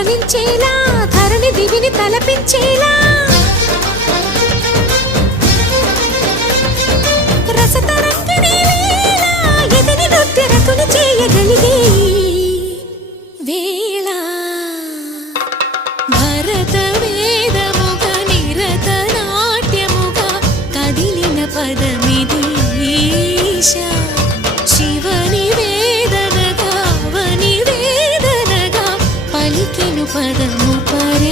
తరలించేలా ధరణి దివిని తలపించేలా రసతరంగిణి లీలా ఎదిని నృత్యరతులు చేయగలిగే వేళ భరత వేదముగా నిరత నాట్యముగా కదిలిన పదమిది ఈశా శివని వేదనగా వని వేదనగా పలికెను పదము పరేశా